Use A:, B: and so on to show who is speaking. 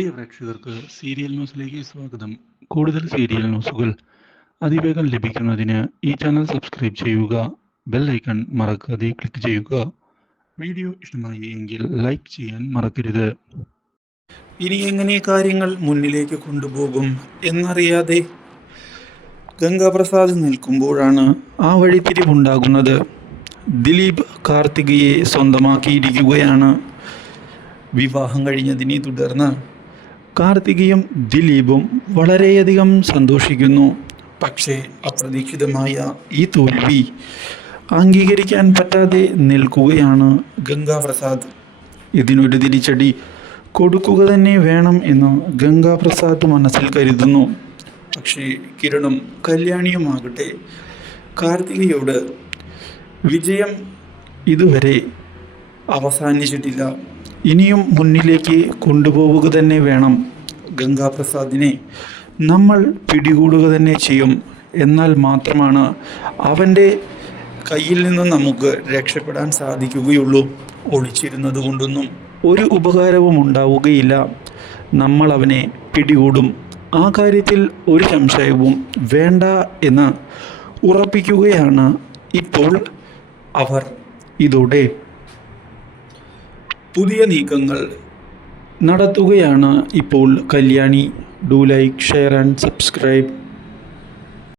A: പ്രിയ പ്രേക്ഷകർക്ക് സീരിയൽ ന്യൂസിലേക്ക് സ്വാഗതം. കൂടുതൽ സീരിയൽ ന്യൂസുകൾ അതിവേഗം ലഭിക്കുന്നതിന് ഈ ചാനൽ സബ്സ്ക്രൈബ് ചെയ്യുക ബെൽ ഐക്കൺ മറക്കാതെ ക്ലിക്ക് ചെയ്യുക. വീഡിയോ ഇഷ്ടമായി എങ്കിൽ ലൈക്ക് ചെയ്യാൻ മറക്കരുത്.
B: ഇനി എങ്ങനെ കാര്യങ്ങൾ മുന്നിലേക്ക് കൊണ്ടുപോകും എന്നറിയാതെ ഗംഗാപ്രസാദ് നിൽക്കുമ്പോഴാണ് ആ വഴിത്തിരിവുണ്ടാകുന്നത് ദിലീപ് കാർത്തികയെ സ്വന്തമാക്കിയിരിക്കുകയാണ്. വിവാഹം കഴിഞ്ഞതിനെ തുടർന്ന് കാർത്തികയും ദിലീപും വളരെയധികം സന്തോഷിക്കുന്നു. പക്ഷേ അപ്രതീക്ഷിതമായ ഈ തോൽവി അംഗീകരിക്കാൻ പറ്റാതെ നിൽക്കുകയാണ് ഗംഗാപ്രസാദ്. ഇതിനൊരു തിരിച്ചടി കൊടുക്കുക തന്നെ വേണം എന്ന് ഗംഗാപ്രസാദ് മനസ്സിൽ കരുതുന്നു. പക്ഷേ കിരണും കല്യാണിയുമാകട്ടെ കാർത്തികയോട് വിജയം ഇതുവരെ അവസാനിച്ചിട്ടില്ല. ഇനിയും മുന്നിലേക്ക് കൊണ്ടുപോവുക തന്നെ വേണം. ഗംഗാപ്രസാദിനെ നമ്മൾ പിടികൂടുക തന്നെ ചെയ്യും. എന്നാൽ മാത്രമാണ് അവന്റെ കയ്യിൽ നിന്ന് നമുക്ക് രക്ഷപ്പെടാൻ സാധിക്കുകയുള്ളൂ. ഒളിച്ചിരുന്നത് കൊണ്ടൊന്നും ഒരു ഉപകാരവും ഉണ്ടാവുകയില്ല. നമ്മൾ അവനെ പിടികൂടും. ആ കാര്യത്തിൽ ഒരു സംശയവും വേണ്ട എന്ന് ഉറപ്പിക്കുകയാണ് ഇപ്പോൾ അവർ. ഇതോടെ പുതിയ നീക്കങ്ങൾ. നടത്തുകയാണ് ഇപ്പോൾ Kalyani. Do like share and subscribe